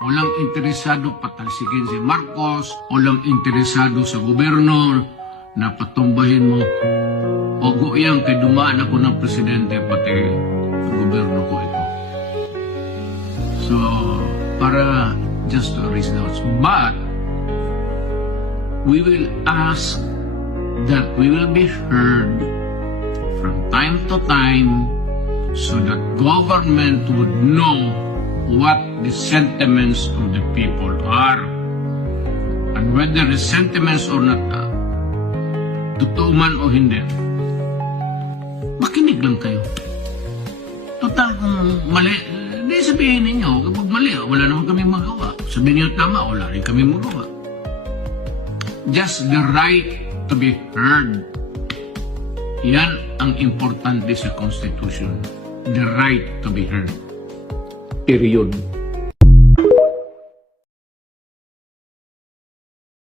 Walang interesado patalsikin si Marcos, walang interesado sa gobyerno na patumbahin mo. O guyang kay dumaan ako ng presidente pati sa gobyerno ko ito. So, para just to erase doubts. But, we will ask that we will be heard from time to time so that government would know what the sentiments of the people are and whether the sentiments or not totoo man o hindi. Makinig lang kayo. Total kung mali, hindi sabihin ninyo kapag mali, wala naman kami magawa. Sabihin niyo tama, wala rin kami magawa. Just the right to be heard. Yan ang importante sa Constitution. The right to be heard. Period.